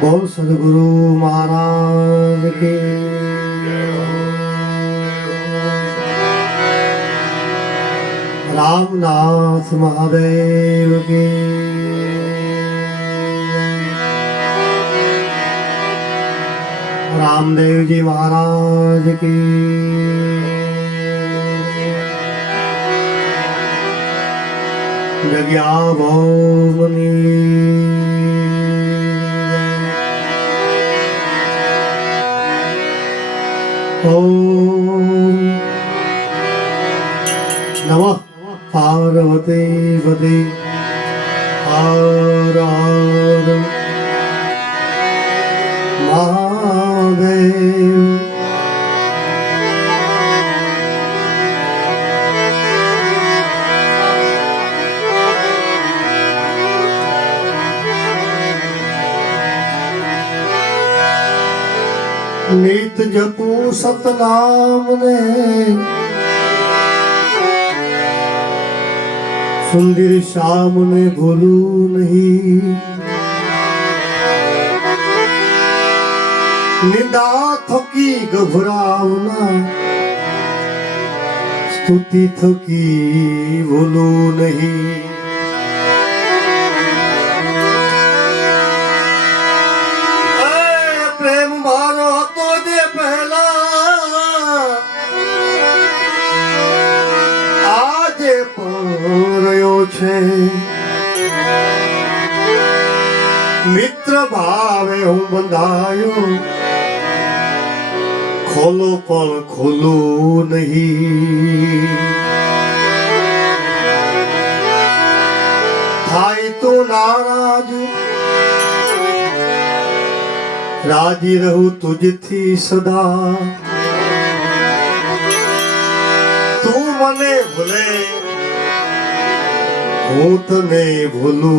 बोल सदगुरु महाराज के। रामनाथ महादेव के। रामदेव जी महाराज की। जग्या भौमनी। ओम नमः पार्वती पते हर हर महादेव। नित जपू सतनाम ने सुंदर श्याम ने भूलू नहीं। निंदा थकी घबरावना स्तुति थकी भूलू नहीं। प्रेम मारो तो जे पहला आजे पर्यो छे। मित्र भावे हूँ बंधायो खोलो पर खोलो नहीं। थाई तो नाराज राजी रहू तुझथी सदा। तू मने भूले हूँ तने भूलू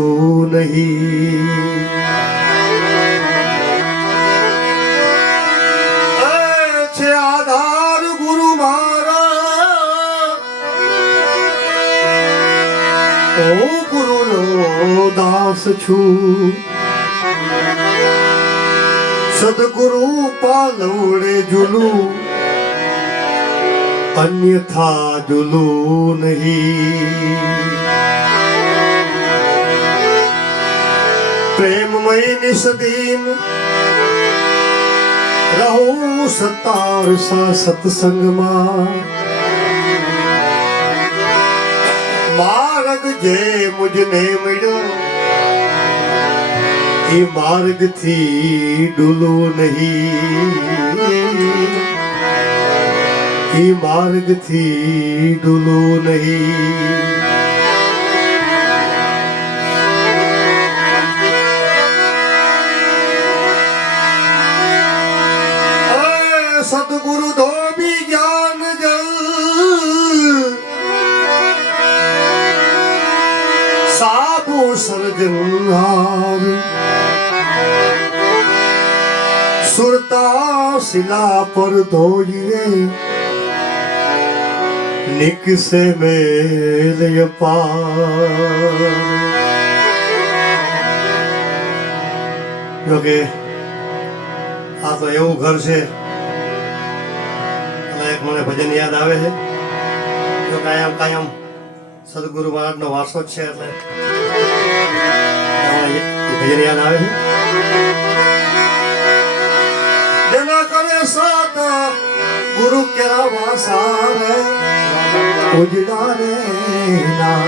नहीं। छे आधार गुरु मारा ओ गुरु नो दास छू। सदगुरु पालवड़े जुलू अन्यथा जुलू नहीं। प्रेममय निसदीन रहूं सतार सा सत्संग मार्ग जे मुझने मिलो ये मार्ग थी डुलो नहीं। ये मार्ग थी डुलो नहीं। सतगुरु धोबी ज्ञान जल साबु सर्जनहार। सुरता शिला पर धोइए निक से मेल पार। જોકે આ તો એવું ઘર છે એક મને ભજન યાદ આવે છે જો કાયમ કાયમ સદગુરુ મહારાજનો વારસો જ છે એટલે ભજન યાદ આવે છે। જેના કરે સાત ગુરુ કેરા વાસા રે ઉજડા રે ના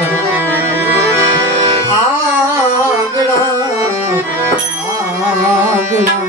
આગડા આગડા।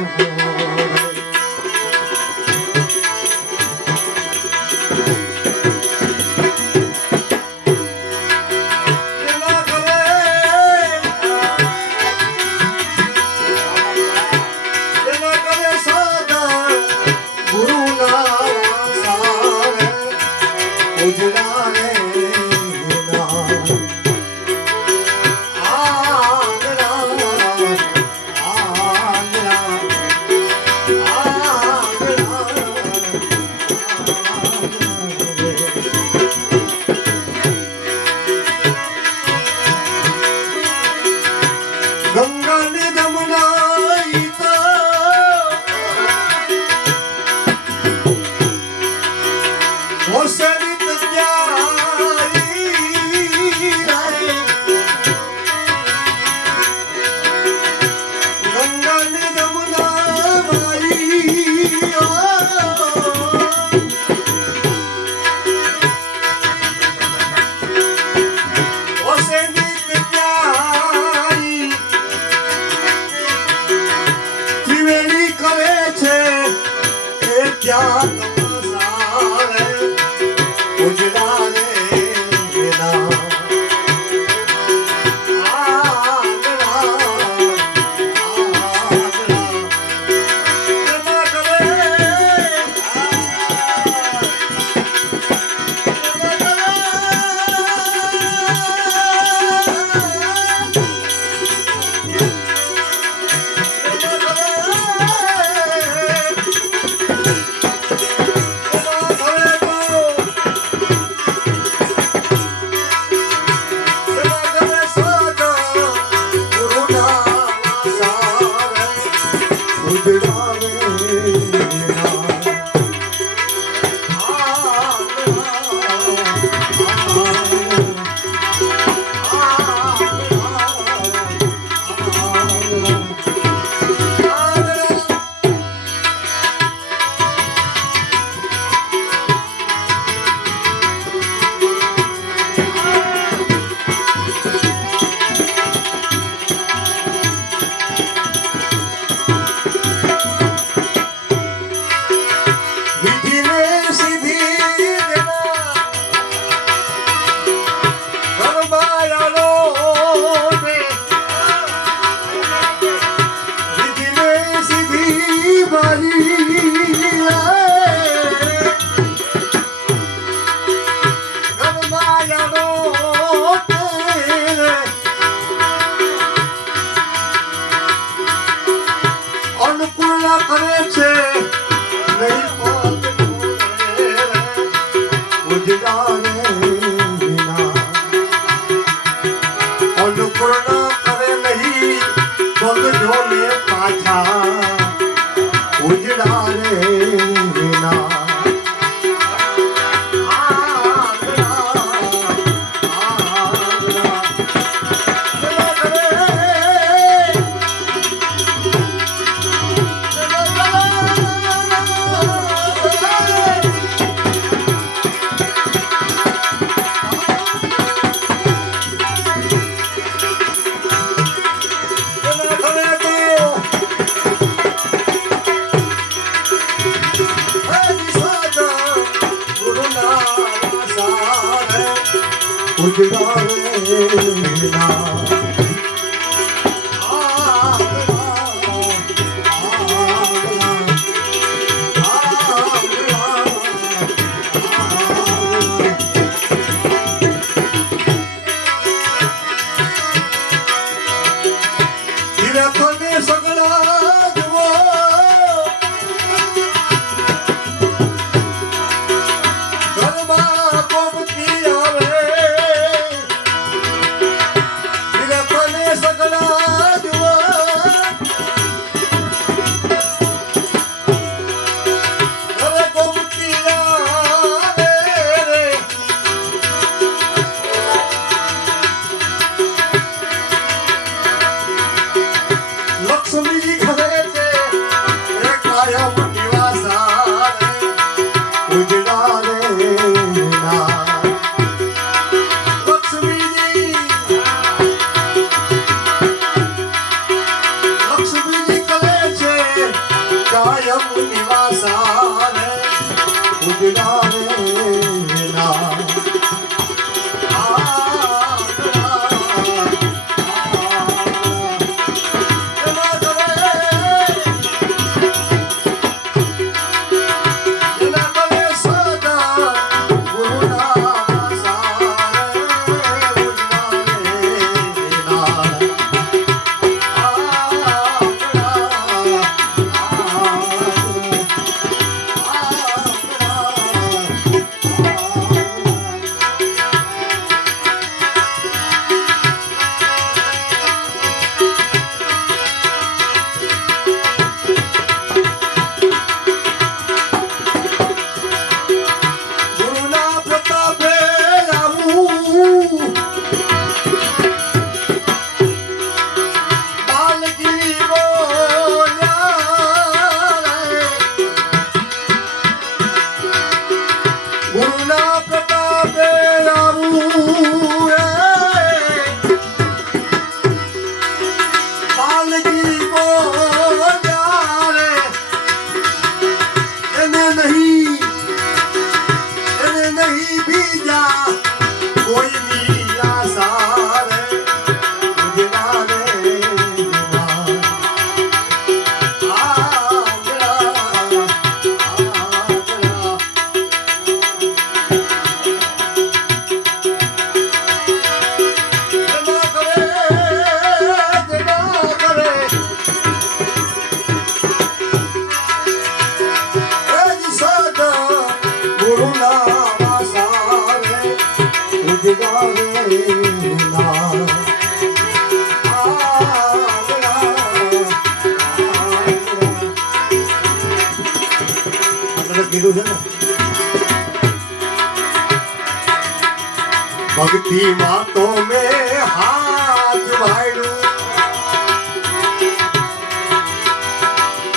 भक्ति मातो में हाथ भाड़ू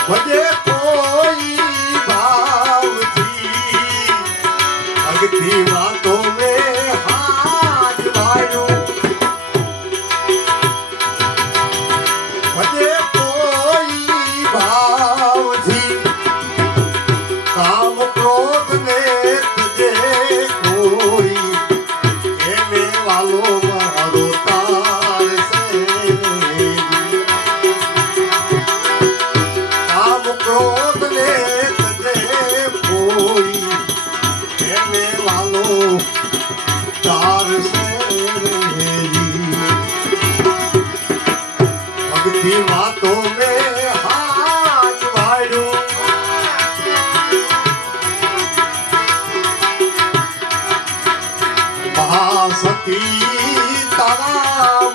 भजे कोई भाव थी भक्ति मातो में हाथ भाड़ू भजे कोई भाव थी काम क्रोध ने तुझे कोई वालो मारो तार से काम क्रोध ने तुझे कोई कहने वालो तार से भक्ति बातों में हाथ भाड़ू महासती तारा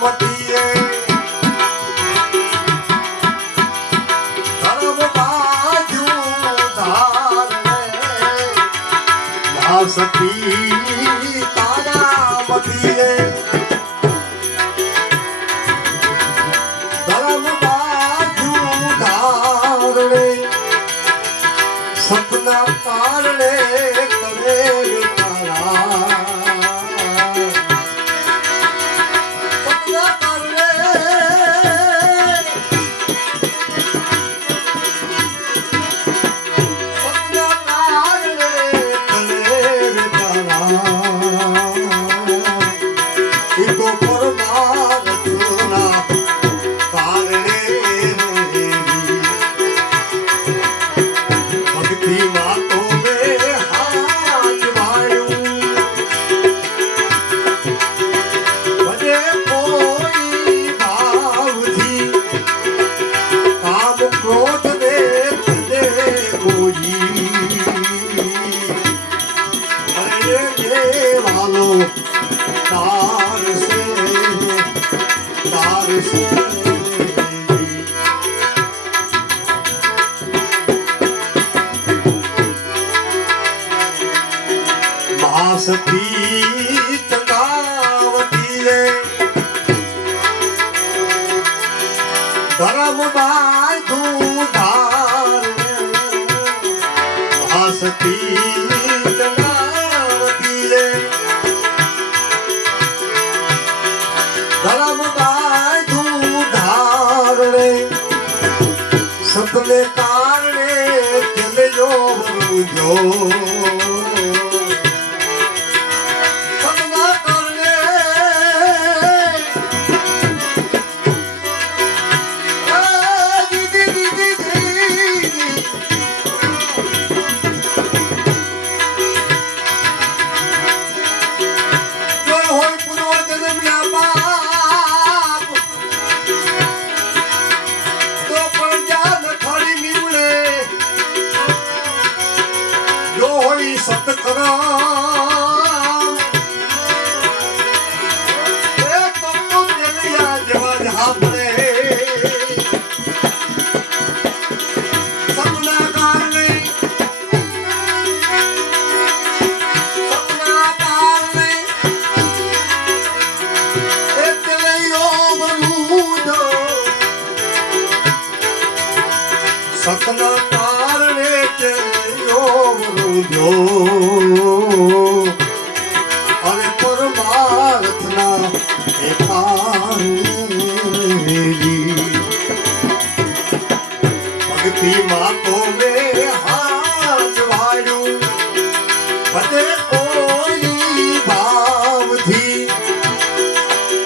मटिए धर्म बाजू धार महासती तारा मटिए धर्म बाजू धार सपना पारणे करे तारा તાર સે સતી ચકાવતી રે ધરમ બાંધું ધાર સતી ચકાવતી રે ધરમ બાંધું ધાર રે સતને કારણે ચલજો જો સતકરામ એ તો દેલિયા જેવા જાપરે સપના કારણે એટલે બરુદો સપના કારણે જો અરે પરમાર્થના ભક્તિ માં તો મેં હાથ વાળ્યું બધે કોઈ ભાવથી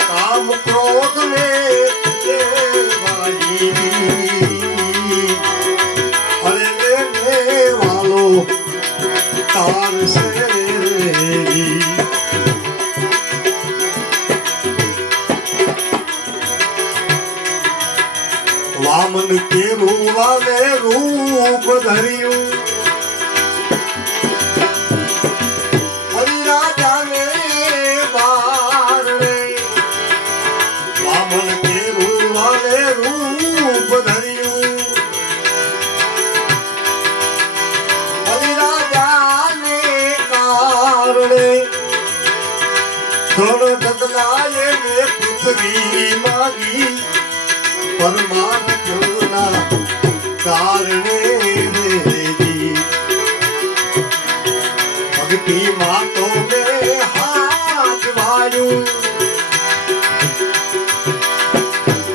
કામ ક્રોધ ને અરે લેને વાલો तार से वामन के रूवा ने रूप धरिયું राजा ने बार वामन के रूवा ने रूप धरिયું ત્રણ ડગલાએ મેં પૃથ્વી માગી પરમાર્થના કારણે ભક્તિ માં તો મેં હાથ વાળ્યું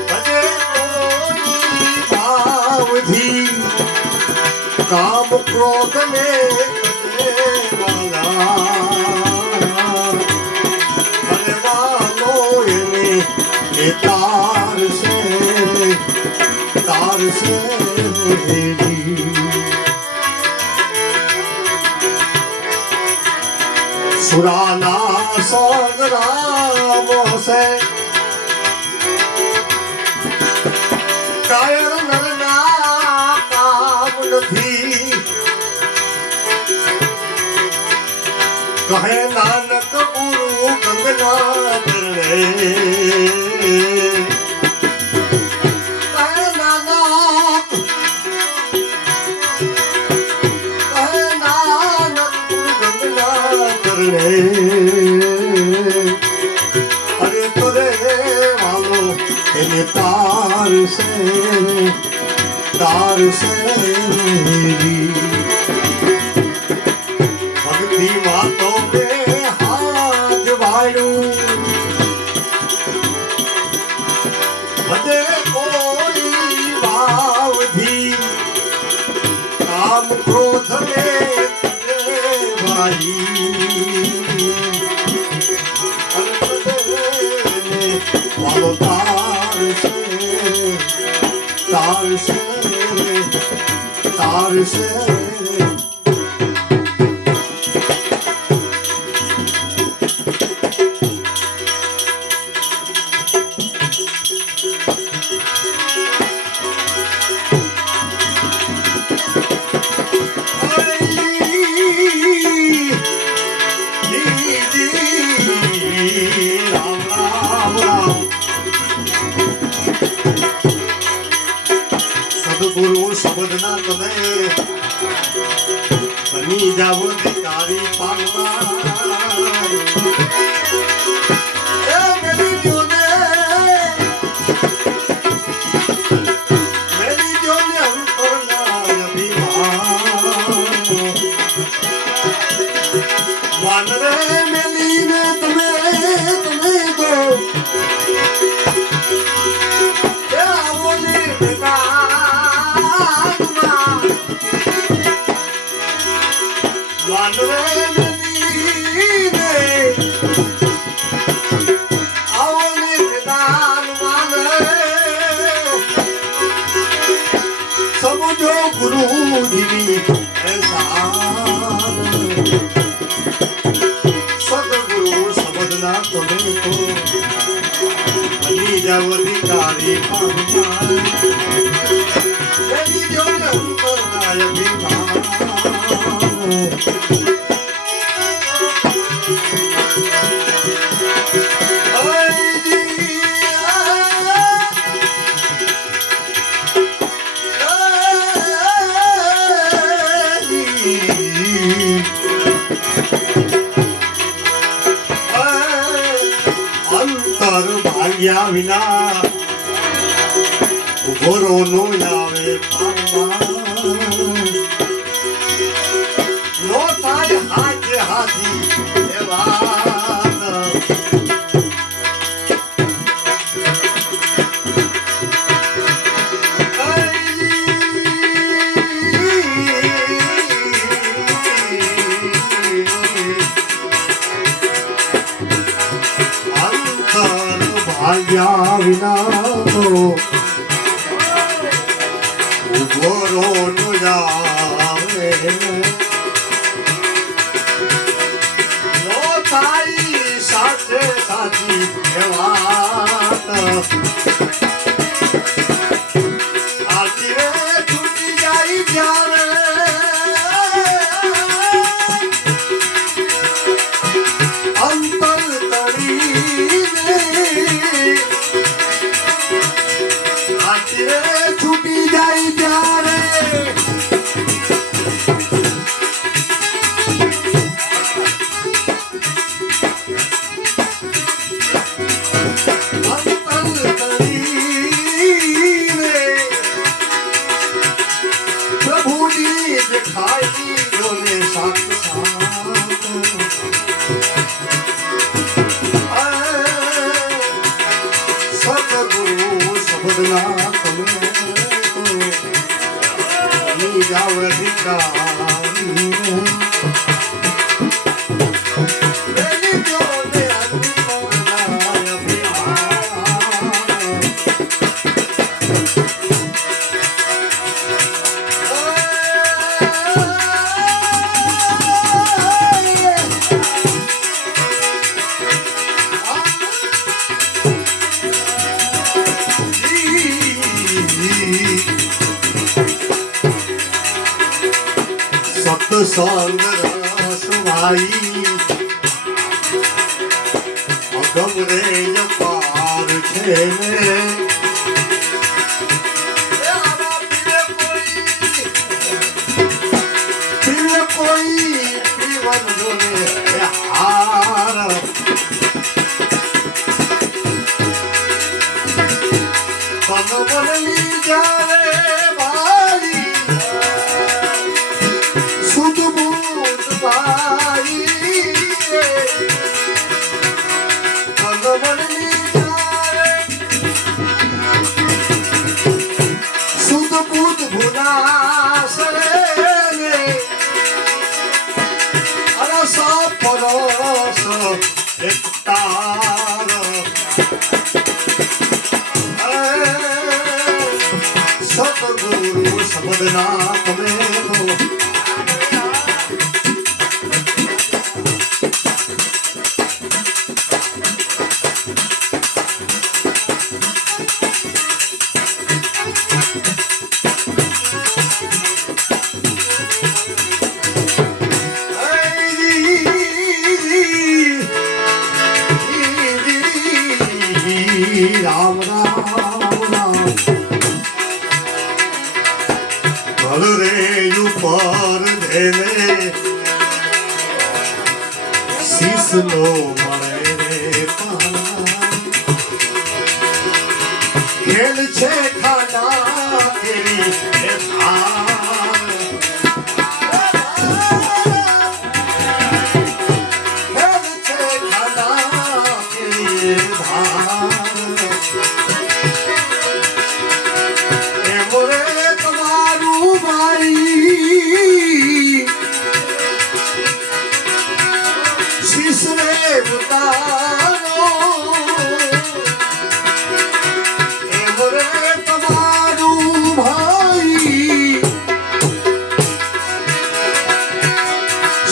ભજે કોઈ ભાવથી કામ ક્રોધ ને तार से सुराना संग्रामों से कायर नरना काम નથી કહે નાનક ગુરુ ગંગના ચરણે अरे तुरे वालो तेरे तार से भक्ति बातों में हाथ वाळ्યું भजे कोई भावથી काम क्रोध ने भाई वालो तार से राम राम राम શબ્દના તમે બની જાવ ભિખારી પામવા એ મેરી જોને અંતરના અભિમાન વાનરે મેલીને તમે તો એ આવો ને બેટામાં વાનરે મેલીને આવો ને બેટામાં સમજો ગુરુજીની સદગુરુ શબ્દના તમે તો બની જાવ અધિકારી પામવા એની જોને અંતરના અભિમાન અંતર ભાગ્યા વિના ઉભો નો આવે નો થાય હાથે હાથી એવા ભાગ્યા વિના તો ઉભો નો આવે નો થાય સાથે સાથી વાત આથી રે છૂટી જાય ત્યારે અંતર તળી છૂટી જાય ત્યારે પ્રભુની દેખાઈ જોને સાત સતગુરુ શબ્દના તમે જાવ અધિકારી એની જોને અંતરના અભિમાન સત્સંગ રસ ભાઈ અગમ રે પાર છે ને પીવે કોઈ પીવન જોને હાર પનવની જાવે ભાઈ સુધ બુધ ભાઈ પનવની જાવે સુધ બુધ ભુનાસ અરસ પરસ એકતાર સતગુરુ શબ્દના તમે તો રામ રામ રામ બદલો મળે રે પાના ખેલ છે ખાના કેરી એ ધાર ખેલ છે ખાના કેરી એ ધાર એ મોરે તમારું ભાઈ શીશરે ઉતારો એ મોરે તમારું ભાઈ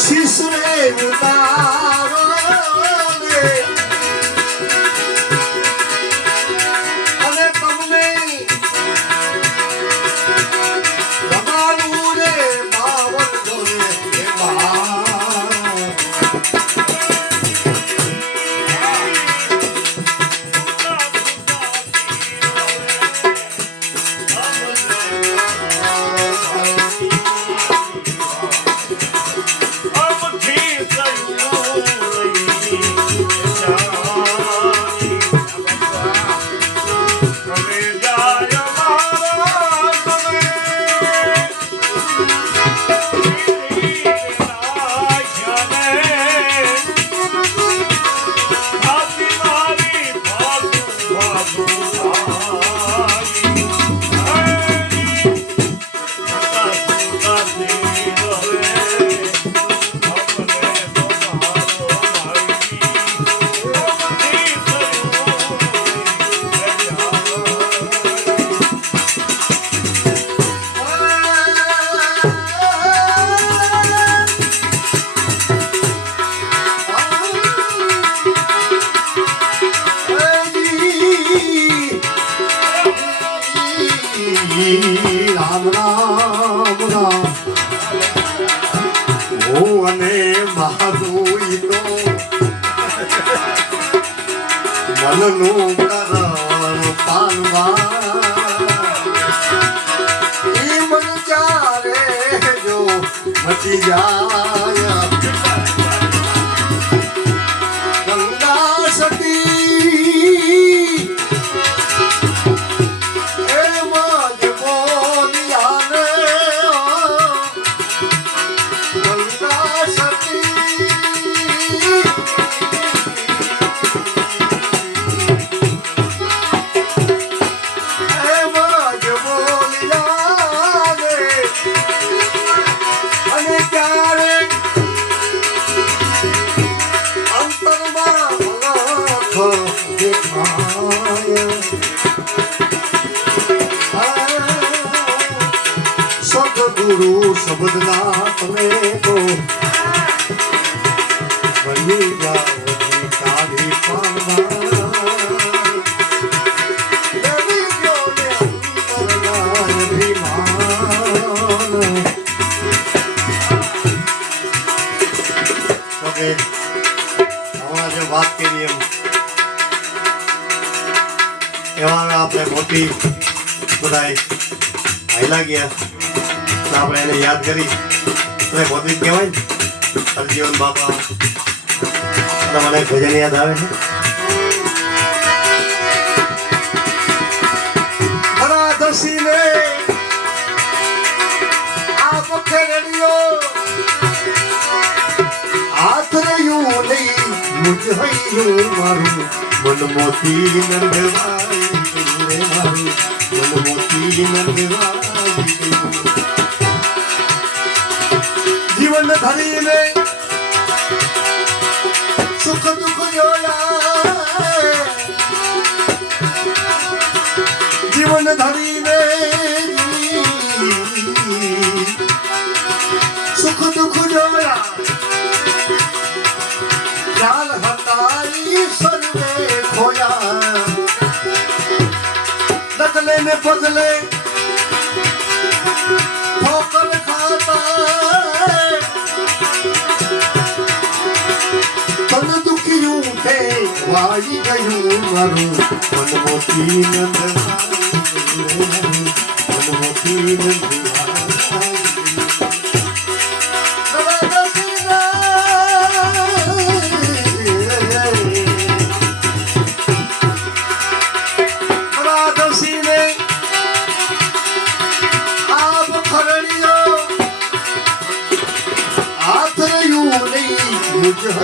શીશરે ઉતારો રે અને તમને તમારું રે બાવન જોરે એ બહાર રામ રામ રામ હું અને મારું ઈ તો મનનું કરણ પાનવા ઈ મન ચારે જો મચી જાય ગંગા સતી સદગુરુ શબ્દના તમે તો બની જાઓ તારી પાના દેવી ગયોને અંતરના અભિમાન ઓકે હમણાં જે વાત કરી એવા આપણે મોટી બધાય હાઈલા ગયા આપણે એને યાદ કરી મોદી કહેવાય ને હરજીવન બાપા અને મને ભજન યાદ આવે છે ધરાધસીને આ પખે રડ્યો હાથ રહ્યું નહીં મુજ હૈયું મારું મન મોતી નંદવાઈ રે મારું મન મોતી નંદવાઈ જીવન ધરીને સુખ દુઃખ જોયા જીવન ધરીને સુખ દુઃખ જોયા ખ્યાલ હતા ઈ સર્વે ખોયા દકલે ને બદલે ઠોકર ખાતા તન દુખ્યું તે વાઈ ગયું મારું મન મોતી નંદ મોતી નંદ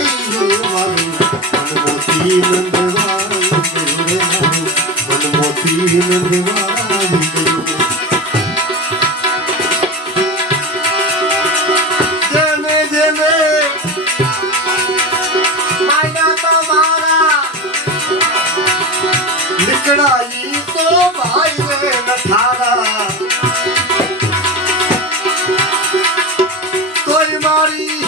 થઈ મારું મન મોતી નંદવાઈ ગયું મન મોતી નંદવાઈ ગયું જેને જેને માયા તમારા નીકળાઈ તો ભાઈ રે નઠારા તોય મારી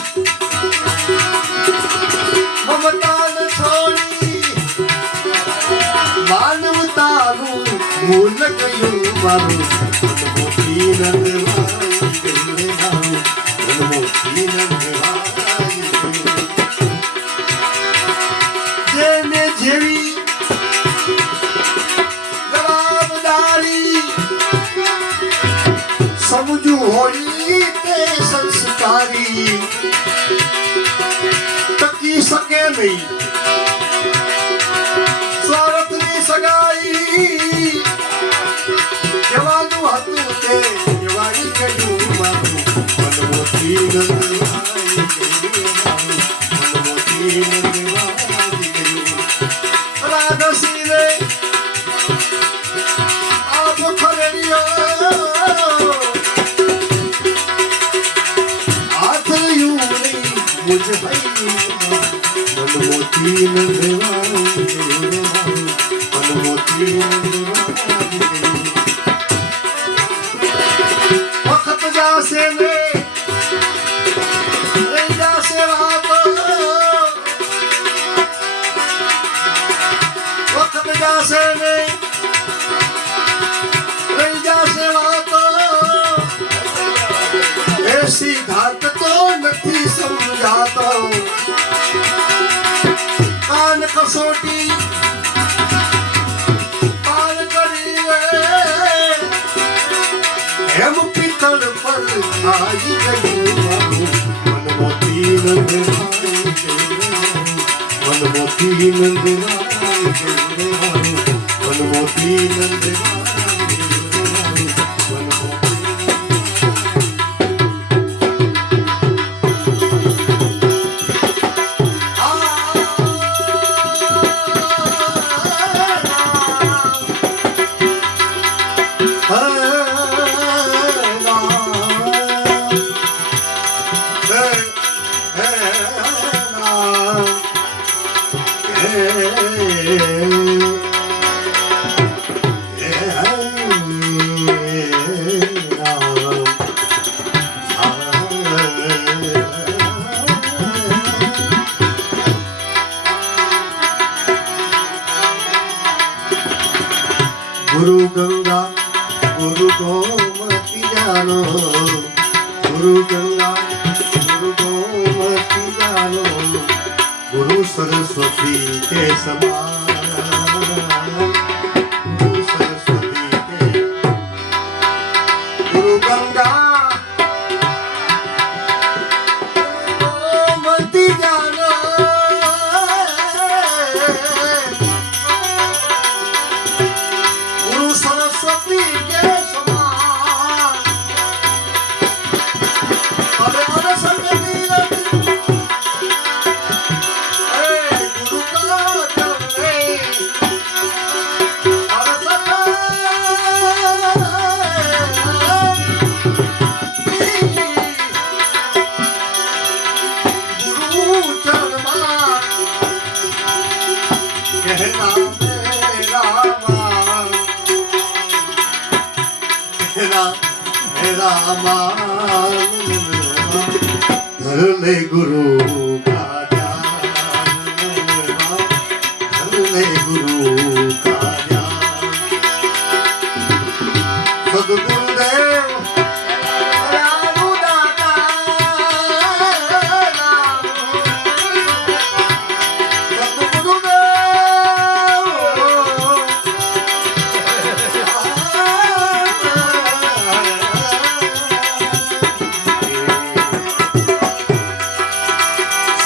મમતાને છોડી માનવતાનું મૂલ ગયું મારું મન મોતી નંદવાઈ ગયું રે મારું મન મોતી નંદવાઈ ગયું જેને જેવી જવાબદારી સમજુ હોઈ તે સંસ્કારી ટકી શકે નહીં સ્વાર્થની સગાઈ જવાનું હતું તે જવાઈ ગયું મારું મન મોતી નંદવાઈ ગયું મારું મન મોતી નંદવાઈ ગયું રાધસી રે આપ ખરેડિયો મુझ ભાઈ મન મોતી નંદવાઈ ગયું મન મોતી નંદવાઈ ગયું વખત જાશે ને રહી જાશે વાતો વખત જાશે ને રહી જાશે વાતો એ સિદ્ધાંત તો નથી સમજાતો કાન કસોટી પાર કરી એમ પિત્તળ પર આવી ગયું મારું મન મોતી નંદવાઈ ગયું મન મોતી નંદવાઈ ગયું મારું મન મોતી નંદવાઈ ગયું મારું મન મોતી गुरु गंगा गुरु गोमती जानो गुरु गंगा गुरु गोमती जानो गुरु सरस्वती के समान गुरु सरस्वती के गुरु गंगा गोमती जानो गुरु सरस्वती के समान अरे अरे संगति गुरु का चले गुरु चरमा कहना मेरा मान धर ले गुरु का ध्यान धर ले गुरु का ध्यान सद्गुरुदेव दयालु दाता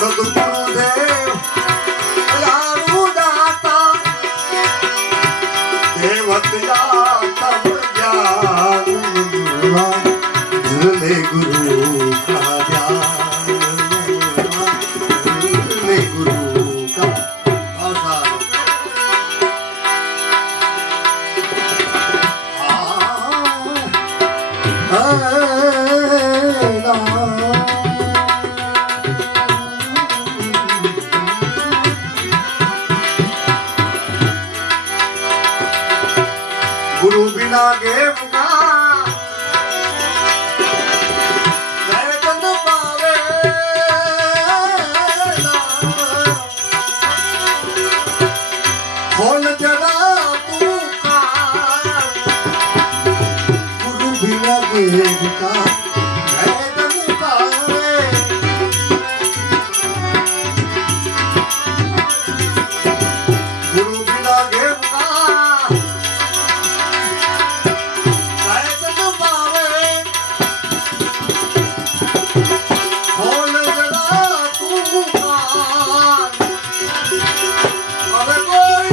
सद्गुरुदेव दयालु दाता देवतया तब ज्ञान झूले गुरु का ध्यान गुरु बिना गेम का वैतन पावे ना। खोल जरा तू कान, गुरु बिना गेम का वैतन पावे। गुरु बिना गेम का वैतन पावे। खोल जरा तू कान, अबे कोई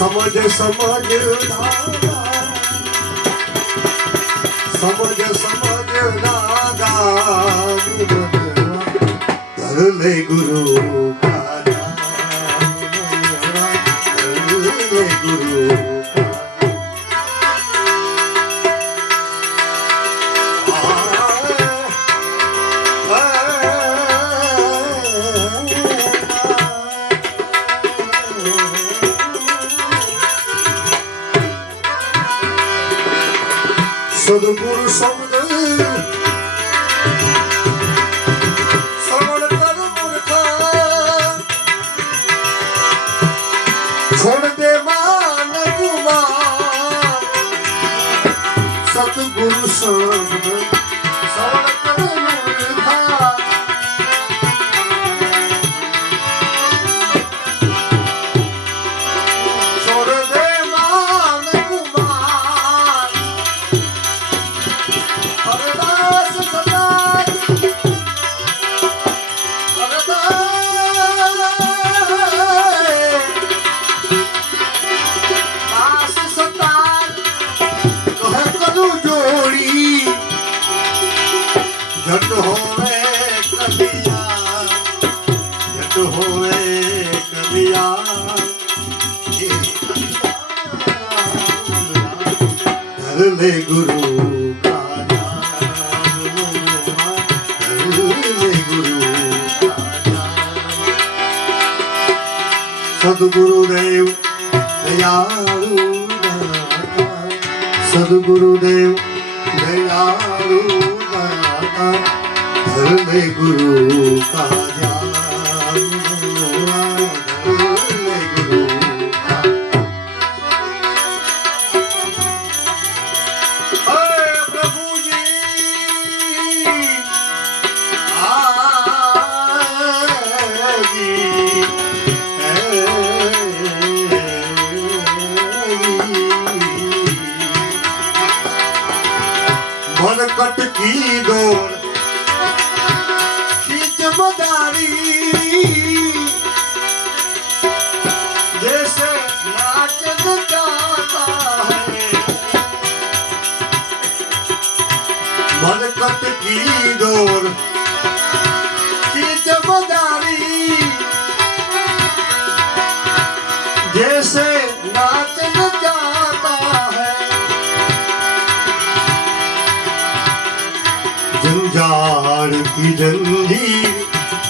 समझ समझ दादा, समझ समझ दादा, धर ले गुरु का नाम, धर ले गुरु का सदगुरु शब्द श्रवण कर मूर्खा, छोड़ दे मान गुमान। सतगुरु शब्द श्रवण कर मूर्खा, छोड़ दे मान गुमान। अरदास सदा, अरदास सदा कह करू जोड़ी। झट होवे कलिया, झट होवे कलिया, धर ले गुरु का नाम, धर ले गुरु का नाम। सद्गुरुदेव दयालु दाता, सद्गुरुदेव दयालु दाता, धर ले गुरु का ध्यान, धर ले गुरु का। हे प्रभु जी मन कट की डोर खींच मदारी, जैसे नाचन गाता है। मन कट की डोर खींच मदारी, जैसे नाचन जाता है। जंजाल की जंजीर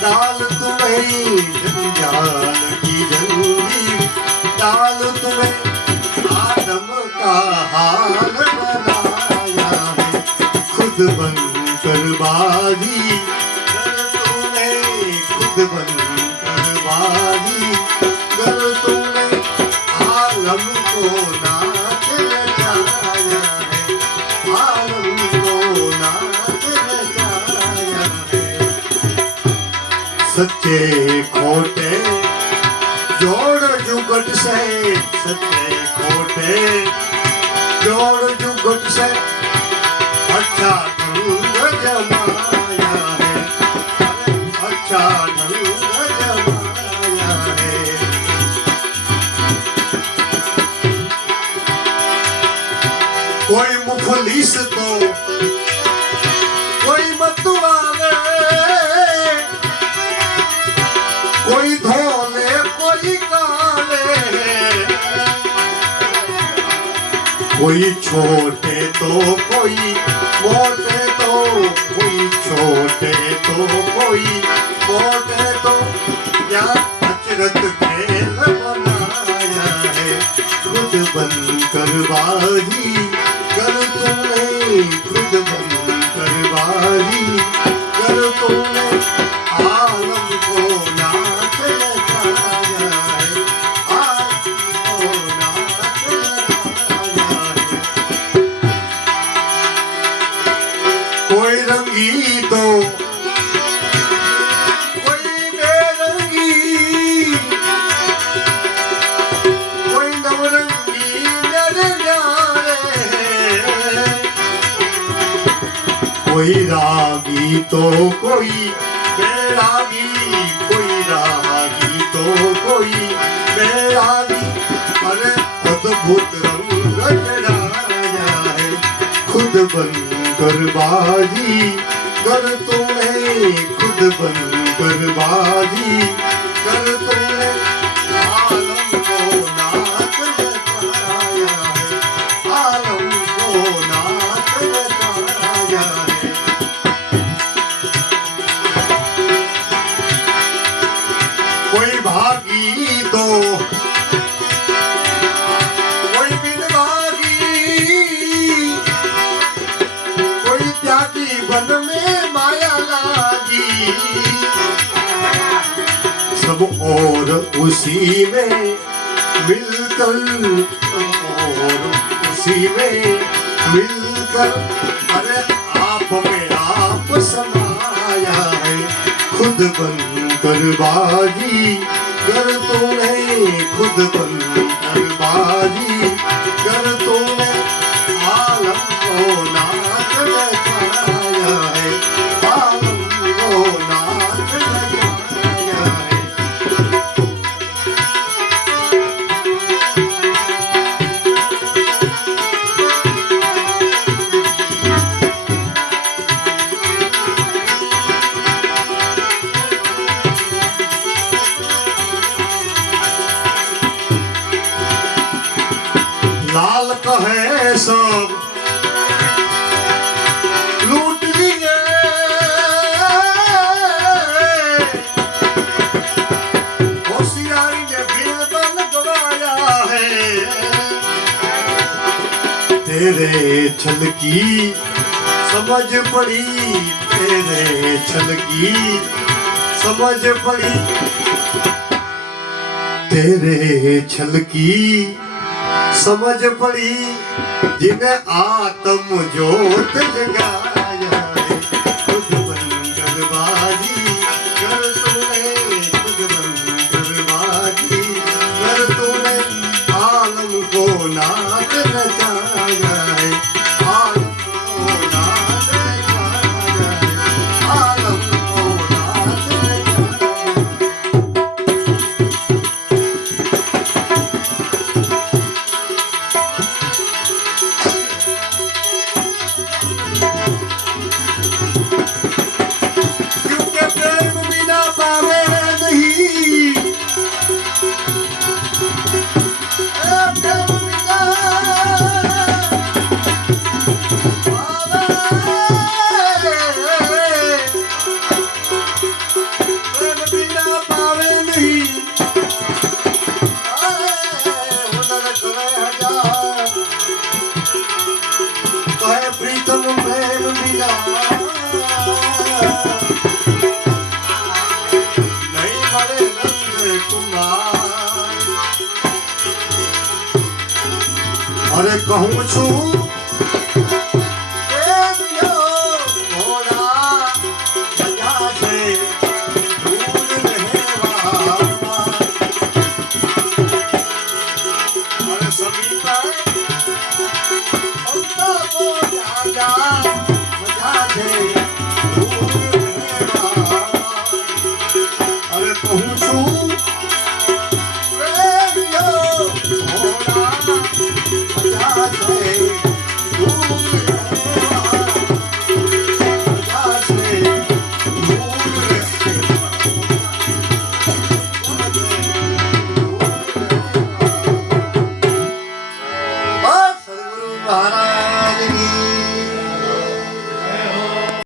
डाल तुम्हें, जंजाल की जंजीर डाल तुम्हें, आदम का हाल बनाया है। खुद बनकर बाजी कर तूने, खुद बनकर बाजी कर तूने, आलम को नाच नचाया है, आलम को नाच नचाया है। सच्चे खोटे जोड़ जुगट से, सच्चे खोटे जोड़ जुगट से, अच्छा ढंग जमाया है, अच्छा ढंग जमाया है। कोई मुफलिस तो कोई मत कोई छोटे तो कोई मोटे तो कोई छोटे तो कोई मोटे तो क्या अचरत खेल बनाया है खुद बनकर बाजी कर तूने खुद बनकर बाजी कर तूने आलम को नाच नचाया है आलम को नाच नचाया है कोई रंगी तो कोई बेरंगी कोई नवरंगी नर न्यारे कोई रागी तो कोई बेरागी कोई रागी तो कोई बेरागी अरे अद्भुत रंग चढ़ाया है खुद बनकर बाजी कर तूने खुद बनकर बाजी कर तूने आलम को नाच नचाया है आलम को नाच नचाया है कोई भागी तो कोई बिन भागी कोई त्यागी वन में माया लागी सब और उसी में मिलकर और उसी में मिलकर अरे आप में आप समाया है खुद बनकर बाजी कर तूने खुद बनकर बाजी कर तूने आलम को नाच नचाया है आलम को नाच नचाया है लाल कहे सब लूट लिए होशियारी ने बिल्कुल गवाया है तेरे छल की समझ पड़ी तेरे छल की समझ पड़ी तेरे छल की समझ पड़ी जिन्हें आत्म जोत जगाया है खुद बनकर बाजी कर तूने खुद बनकर बाजी कर तूने आलम को नाच नचाया है आलम को नाच नचाया है आलम को नाच नचाया है क्योंकि प्रेम बिना पावे नहीं प्रेम बिना प्रेम बिना पावे नहीं हुनर करे हजार कहे प्रीतम प्रेम बिना नहीं मरे नंद कुमार अरे कहूँ छू